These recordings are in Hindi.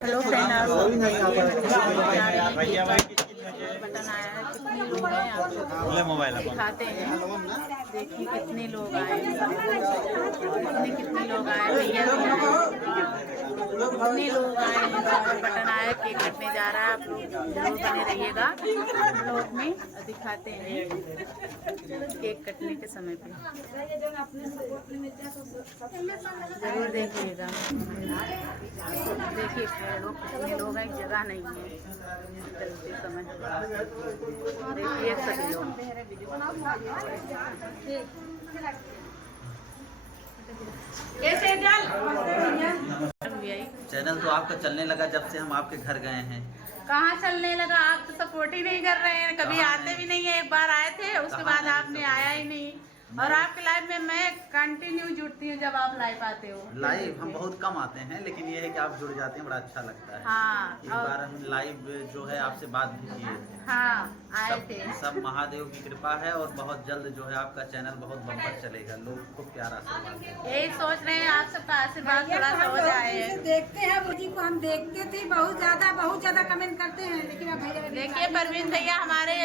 हेलो फ्रेंड, बटन आया है, कितने लोग हैं आप दिखाते हैं। देखिए कितने लोग आए हैं, कितने लोग आए भैया, कितने लोग आए हैं। बटन आया, केक कटने जा रहा है। आप लोग जरूर बने रहिएगा ब्लॉग में, दिखाते हैं केक कटने के समय पे, जरूर देखिएगा। देखिए लोग कितने लोग हैं, जगह नहीं है चलते समय। देखिए सभी लोग चैनल तो आपका चलने लगा जब से हम आपके घर गए हैं। कहाँ चलने लगा? आप तो सपोर्ट ही नहीं कर रहे हैं, कभी आते भी नहीं है। एक बार आए थे, उसके बाद आपने आया ही नहीं। और आपके लाइव में मैं कंटिन्यू जुड़ती हूँ जब आप लाइव आते हो। लाइव हम बहुत कम आते हैं, लेकिन ये है कि आप जुड़ जाते हैं, बड़ा अच्छा लगता है। हाँ, एक बार हम लाइव जो है आपसे बात भी किए थे। हाँ आए थे। सब महादेव की कृपा है और बहुत जल्द जो है आपका चैनल बहुत बम्पर चलेगा। लोग को प्यारा आशीर्वाद, यही सोच रहे हैं, आप सबका आशीर्वाद थोड़ा सा हो जाए। देखते हैं बुजी को, हम देखते थे बहुत ज्यादा कमेंट करते हैं, लेकिन अब भैया देखिए परवीन भैया हमारे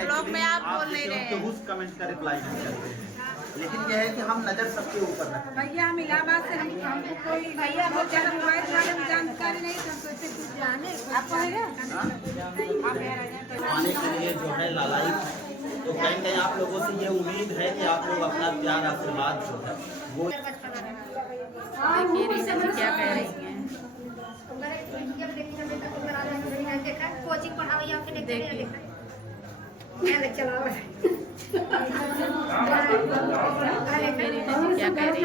ब्लॉग में आप बोल नहीं रहे हैं। उस कमेंट का रिप्लाई नहीं करते हैं, लेकिन यह है कि हम नजर सबके ऊपर रखते हैं। भैया हम इलाहाबाद से, हमको कोई भैया बहुत ज्यादा मोबाइल वाले में जानकारी नहीं, तो हम सोचे कुछ जाने। आपको है आने के लिए जो है लालाई, तो कहीं कहीं आप लोगों से ये उम्मीद है कि आप लोग अपना प्यार आशीर्वाद जो है वो। देखिए रीना जी क्या कह रही हैं। कोचिंग पढ़ाओ या फिर देखिए चलाओ। रीना जी क्या कह रही हैं।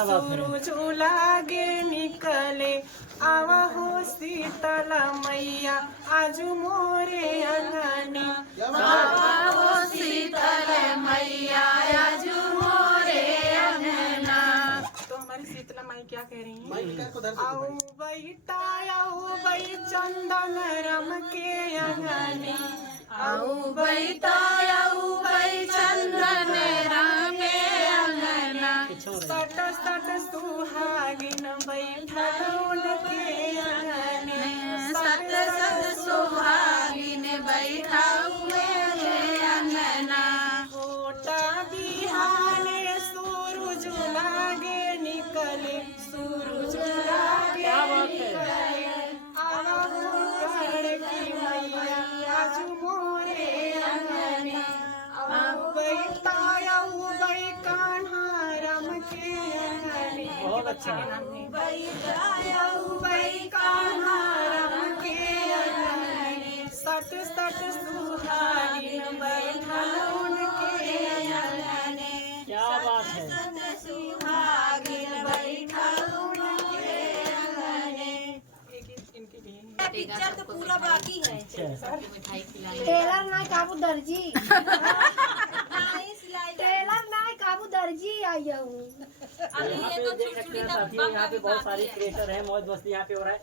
सूरज लागे निकले, आवा हो शीतला मैया आजू मोरे अंगनी। आवा हो शीतला मैया आजू मोरे अंगना। तो हमारी शीतला माई क्या कह रही है? आओ बैठा आओ बै चंदन रम के अंगनी, आओ बैठा आओ बै चंदन रम के अंगना। सट सट सुहागिन बैठल उनके अंगनी, सत सत सुहागिन बैठा हुए अंगना। कोटा बिहाने सूरज लागे निकले, सूरज लागे निकले, आवो की मैया आजू मोरे अंगनी। आओ बैठा आओ बै कान्हा राम के अंगनी। बहुत अच्छा नाम है। बैठा आओ बै कान्हा राम के अंगनी, सट सट सुहागिन बैठल उनके अंगनी। क्या बात है? सट सुहागिन बैठल उनके अंगनी। पिक्चर तो पूरा बाकी है। मिठाई खिलाएंगे। टेलर ना काबू दर्जी टेलर ना काबू दर्जी आई हूँ। यहाँ पे देख सकते हैं साथियों, यहाँ पे बहुत सारी क्रिएटर हैं, मौज मस्ती यहाँ पे हो रहा है।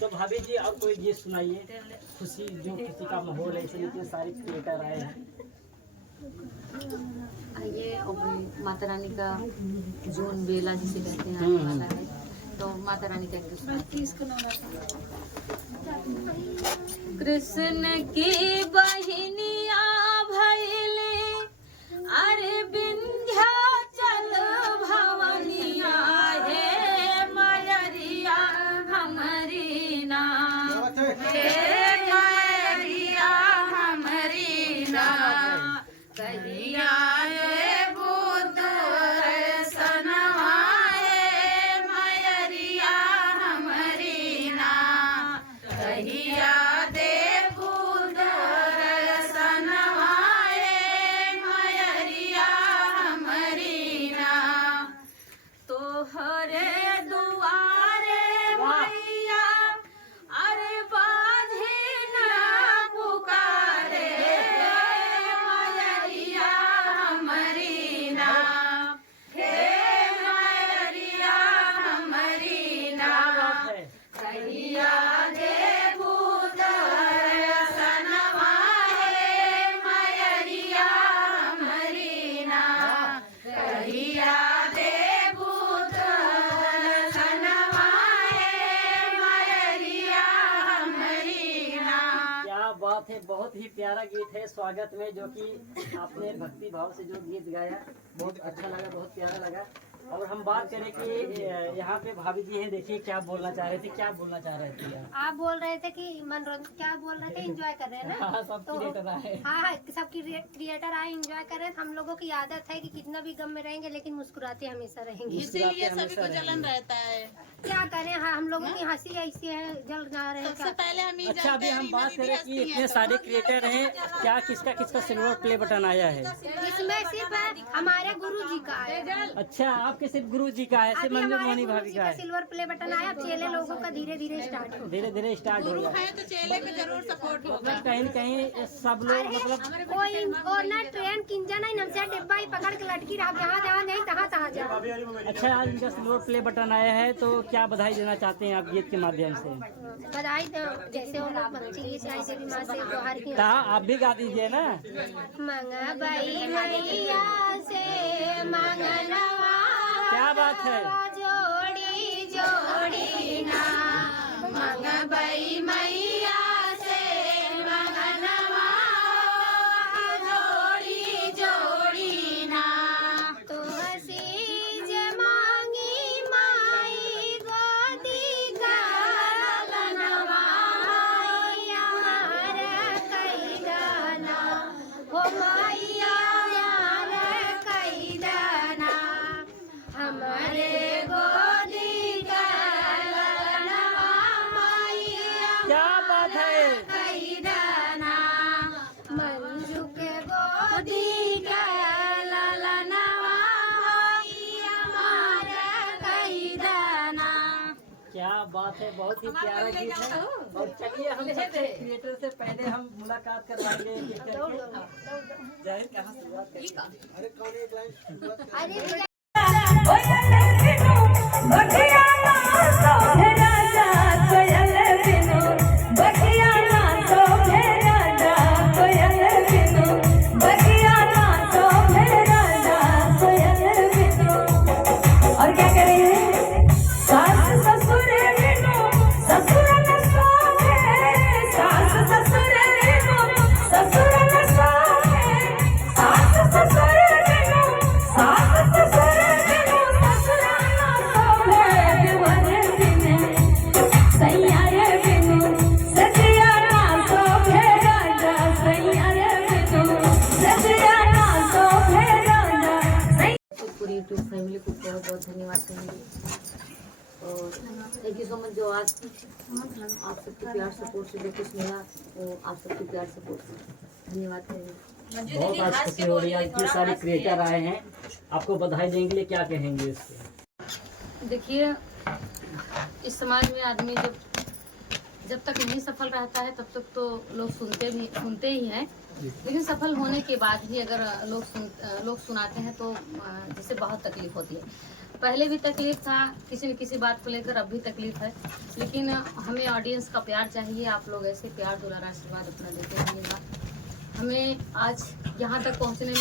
तो भाभी जी अब कोई गीत सुनाइए, खुशी जो खुशी का माहौल है, इसलिए इतने सारे क्रिएटर आए हैं। ये माता रानी का जोन बेला जिसे कहते हैं वाला है, तो माता रानी का कृष्ण की बहिनिया भैले, अरे विंध्याचल भवनिया है मयरिया हमारी ना, हे मयरिया हमारी ना। कहिया बुद्ध सनवाए मयरिया हमारी ना, कहिया दे बुद्ध सन बात है, बहुत ही प्यारा गीत है स्वागत में, जो कि आपने भक्ति भाव से जो गीत गाया बहुत अच्छा लगा, बहुत प्यारा लगा। और हम बात करें कि यहाँ पे भाभी जी हैं, देखिए क्या बोलना चाह रहे थे, क्या बोलना चाह रहे थे आप बोल रहे थे कि मनोरंजन, क्या बोल रहे थे, एंजॉय कर रहे हैं ना। हाँ, सब क्रिएटर आए। हाँ, सब क्रिएटर आए, एंजॉय कर रहे हैं। हम लोगों की आदत है कि कितना भी गम में रहेंगे लेकिन मुस्कुराते हमेशा रहेंगे। इसीलिए सभी को जलन रहता है। क्या करें, हाँ, हम लोगों की हंसी ऐसी है, जल जा रहे हैं। सबसे पहले हम अच्छा, अभी हम बात करें कि इतने सारे क्रिएटर हैं, क्या किसका किसका सिल्वर प्ले बटन आया है? इसमें सिर्फ हमारे गुरु जी का है। अच्छा, आपके सिर्फ गुरु जी का है, सिर्फ मंजू मोहनी भाभी का है। सिल्वर प्ले बटन आया, अब चेले लोगों का धीरे धीरे स्टार्ट हो। धीरे धीरे स्टार्ट हो गया। है तो चेले को जरूर सपोर्ट होगा। मतलब कहीं न कहीं सब लोग मतलब कोई और ना ट्रेन किंजा नहीं, हमसे डिब्बा ही पकड़ के लटकी रहा, जहाँ जहाँ नहीं तहाँ जाओ। अच्छा, आज इनका सिल्वर प्ले बटन आया है, तो क्या बधाई देना चाहते हैं आप गीत के माध्यम से? बधाई दो, जैसे वो लोग बच्ची से भी माँ से त्योहार की आप भी गा दीजिए ना। मंगा बाई मैया से मंगनवा, क्या बात है, जोड़ी जोड़ी ना, मंगा बाई मैया से मंगनवा, जोड़ी जोड़ी ना, तो हसी जे मांगी माई गोदी का ललनवा, यार कई गाना हो मैया, यार कई गाना हमारे गोदी का ललनवा, मैया क्या बात है। कई दाना, मंजू के गोदी का ललनवा, मैया हमारा कई दाना। क्या बात है, बहुत ही प्यारा गीत है। और चलिए हम सबसे क्रिएटर से पहले हम मुलाकात करवाएंगे जाहिर कहाँ शुरुआत करेंगे। अरे और क्या करेंगे, सास ससुर बिनु ससुर न सोहे, सास ससुर बिनु ससुर न सोहे, सास ससुर बिनु सास ससुर बिनु ससुर न सोहे, देवर बिनु सैया रे बिनु सजिया न सोहे, राजा सैया रे बिनु सजिया न सोहे, राजा। पूरी यूट्यूब फैमिली को बहुत बहुत धन्यवाद कहेंगे। और थैंक यू सो मच, जो आज आप सबके प्यार सपोर्ट से जो कुछ मिला वो आप सबके प्यार सपोर्ट से धन्यवाद कहेंगे। बहुत आज खुशी हो रही है, इतने सारे क्रिएटर आए हैं, आपको बधाई देंगे लिए क्या कहेंगे इसके? देखिए, इस समाज में आदमी जब तक नहीं सफल रहता है तब तक तो लोग सुनते ही हैं, लेकिन सफल होने के बाद भी अगर लोग सुनाते हैं तो जिससे बहुत तकलीफ होती है। पहले भी तकलीफ था किसी न किसी बात को लेकर, अब भी तकलीफ है, लेकिन हमें ऑडियंस का प्यार चाहिए। आप लोग ऐसे प्यार दुलारा आशीर्वाद अपना देते रहिएगा। हमें आज यहाँ तक पहुँचने में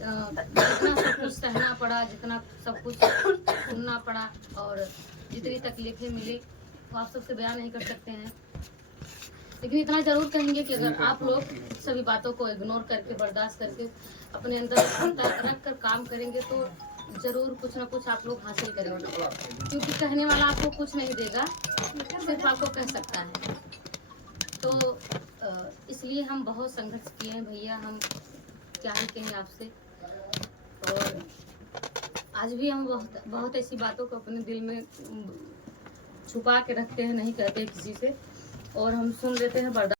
जितना सब कुछ सहना पड़ा, जितना सब कुछ सुनना पड़ा और जितनी तकलीफें मिली वो आप सबसे बयान नहीं कर सकते हैं, लेकिन इतना जरूर कहेंगे कि अगर आप लोग सभी बातों को इग्नोर करके, बर्दाश्त करके अपने अंदर रख कर काम करेंगे तो जरूर कुछ ना कुछ आप लोग हासिल करेंगे, क्योंकि कहने वाला आपको कुछ नहीं देगा, सिर्फ आपको कह सकता है। तो इसलिए हम बहुत संघर्ष किए हैं भैया, हम क्या ही कहें आपसे। और आज भी हम बहुत ऐसी बातों को अपने दिल में छुपा के रखते हैं, नहीं कहते किसी से, और हम सुन लेते हैं बर्दाश्त।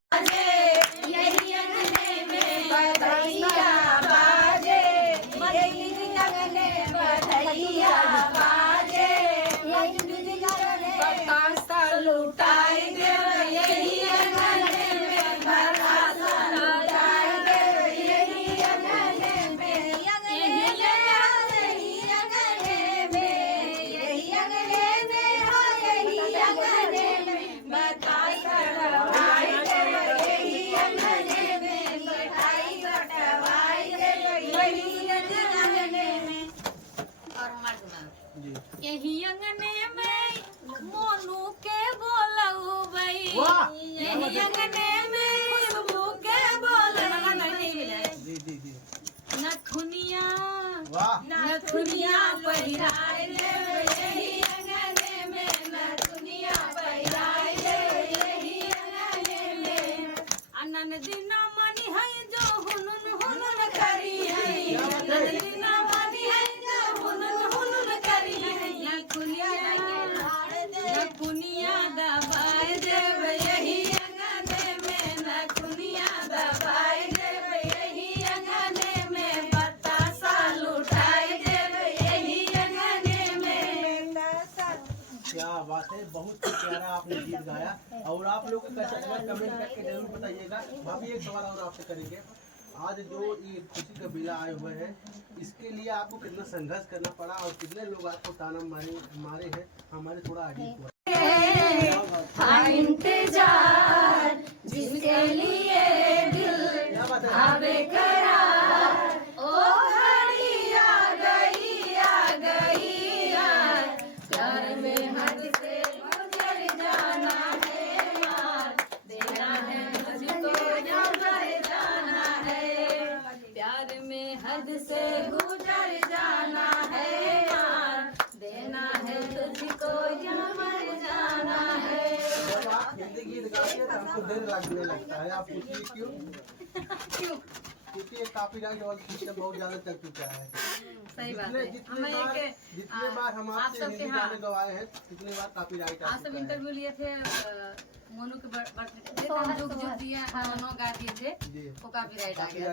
यही अंगने में मोनू के बोलऊ बई, यही अंगने में प्यारा आपने गीत गाया। और आप लोग को कैसा लगा कमेंट करके जरूर बताइएगा। भाभी एक सवाल और आपसे करेंगे, आज जो ये खुशी का बिला आए हुए हैं, इसके लिए आपको कितना संघर्ष करना पड़ा और कितने लोग आपको ताना मारे हैं, हमारे थोड़ा आइडिया इंतजार जिसके लिए दिल आवे करार, ओ घड़ी आ गई यार, प्यार में हद से गुजर जाना है यार, देना है मुझको गुजर जाना है, प्यार में हद से गुजर जाना है यार, देना है तुझको गुजर जाना है। हिंदी गीत गाते हैं तो हमको देर लगने लगता है, आप पूछिए क्यों? क्योंकि ये कॉपीराइट और सिस्टम बहुत ज्यादा चल चुका है। सही बात है। जितने बार हम आपसे हिंदी गाने गवाए हैं कितने बार कॉपीराइट आज सब इंटरव्यू लिए थे मोनू के बर्थडे हम जो दिया मोनो गा दिए थे वो कॉपीराइट आ गया।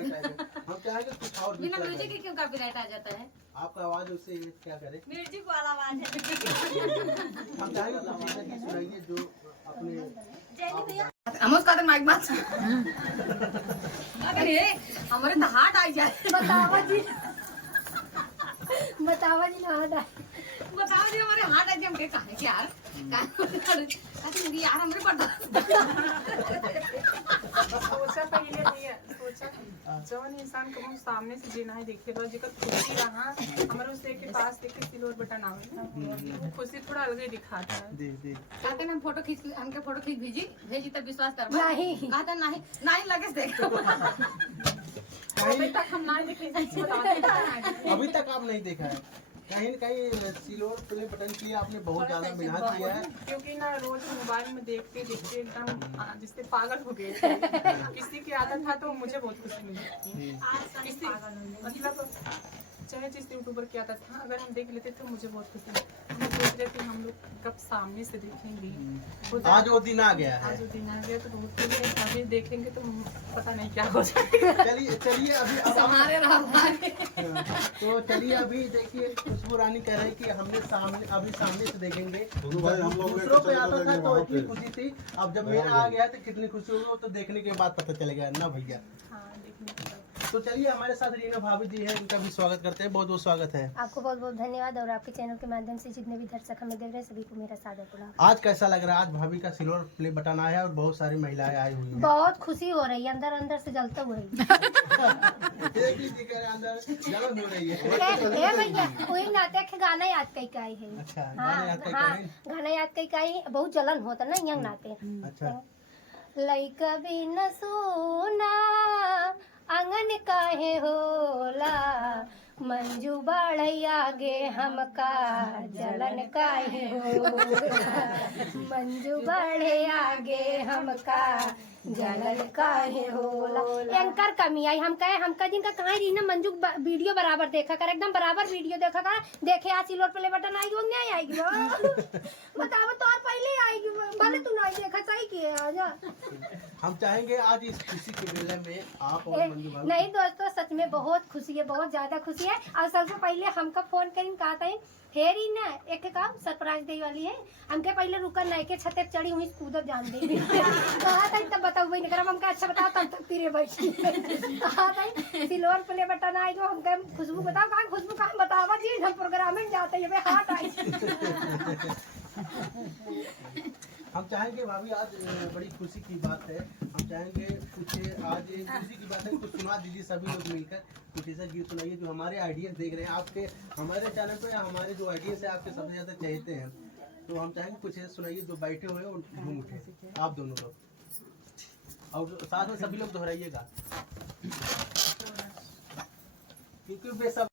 हम चाहेंगे कुछ और बिना म्यूजिक के क्यों कॉपीराइट आ जाता है? आपका आवाज उससे क्या करे, म्यूजिक वाला आवाज है। हम चाहेंगे कुछ ऐसा की सुनाइए जो अपने हम उसका तो माइक बात अरे हमारे तो हार्ट आ जाए। बतावा जी हाथ आए। बताओ जी हमारे हार्ट आ जाए। हम कहे कि यार यार हमारे पढ़ा सोचा पहले नहीं सोचा जवन इंसान को सामने से जीना है देखे बा जेकर खुशी रहा हमारे उसे के पास देख के सिल्वर बटन आवे ना वो खुशी थोड़ा अलग ही दिखाता है। कहते ना फोटो खींच हमके फोटो खींच भेजी तब विश्वास कर नहीं कहते नहीं लगे देख अभी तक हम नहीं देखे अभी तक आप नहीं देखा है कहीं न कहीं सिल्वर प्ले बटन के लिए आपने बहुत ज्यादा मेहनत किया है, क्योंकि ना रोज मोबाइल में देखते देखते एकदम जिससे पागल हो गए थे। किसी की आदत था तो मुझे बहुत खुशी मिली। किसी मतलब चाहे जिस यूट्यूबर की आदत था अगर हम देख लेते तो मुझे बहुत खुशी मिली। हम सोच रहे थे हम लोग कब सामने से देखेंगे। आज वो दिन आ गया है। आज वो दिन आ गया तो बहुत खुशी है। अभी देखेंगे तो पता नहीं क्या हो जाएगा। चलिए अभी तो चलिए अभी देखिए खुशबू रानी कह रही कि हमने सामने से देखेंगे। दूसरों पे आता था तो इतनी खुशी थी, अब जब मेरा आ गया तो कितनी खुशी होगी वो तो देखने के बाद पता चलेगा ना भैया। हाँ देखने के बाद। तो चलिए हमारे साथ रीना भाभी जी है, इनका भी स्वागत करते हैं। बहुत बहुत स्वागत है आपको बहुत बहुत धन्यवाद और आपके चैनल के माध्यम से जितने भी दर्शक हमें देख रहे हैं सभी को मेरा सादर प्रणाम। आज कैसा लग रहा है? आज भाभी का सिल्वर प्ले बटन आया है और बहुत सारी महिलाएं आई हुई हैं। बहुत खुशी हो रही है, अंदर से जलता हुआ एक ही दिख रहा है, अंदर जलन हो रही है। भैया वही नाते के गाना याद कई आई है। अच्छा गाना याद कई आई बहुत जलन होता ना यंग नाते। अच्छा लइका भी न सोना आंगन काहे होला, मंजू बाढ़ आगे हमका जलन काहे होला, मंजू बाढ़ आगे हमका जलन काहे होला। एंकर कमी आई हम कहे हमका जिनका कहाँ रही ना मंजू वीडियो बराबर देखा कर, एकदम बराबर वीडियो देखा कर। देखे आज सिल्वर प्ले बटन आएगी वो नहीं आएगी बताओ तो और पहले आएगी भले तू नहीं देखा सही किए आजा। हम चाहेंगे आज इस खुशी के मेले में आप और मंजू भाभी। नहीं दोस्तों सच में बहुत खुशी है, बहुत ज्यादा खुशी है। और सबसे पहले हमका फोन करीन कहा था हेरी ना एक काम सरप्राइज दे वाली है। हमके पहले रुका नहीं के छते चढ़ी हुई कूदर जान दे कहा था तब बताओ वही नहीं कर हमका अच्छा बताओ तब तक फिर बैठी कहा था सिल्वर प्ले बटन आएगा। हमके खुशबू बताओ कहाँ खुशबू कहाँ बतावा जी हम प्रोग्राम में जाते हैं हाथ आई। हम चाहेंगे भाभी आज बड़ी खुशी की बात है, हम चाहेंगे कुछ आज खुशी की बात है कुछ सुना दीजिए सभी लोग मिलकर। कुछ ऐसा गीत सुनाइए जो हमारे आइडियंस देख रहे हैं, आपके हमारे चैनल पे हमारे जो आइडियंस है आपके सबसे ज्यादा चाहते हैं। तो हम चाहेंगे कुछ ऐसा सुनाइए जो बैठे हुए और झूम उठे आप दोनों लोग, और साथ में सभी लोग दोहराइएगा क्योंकि वे सब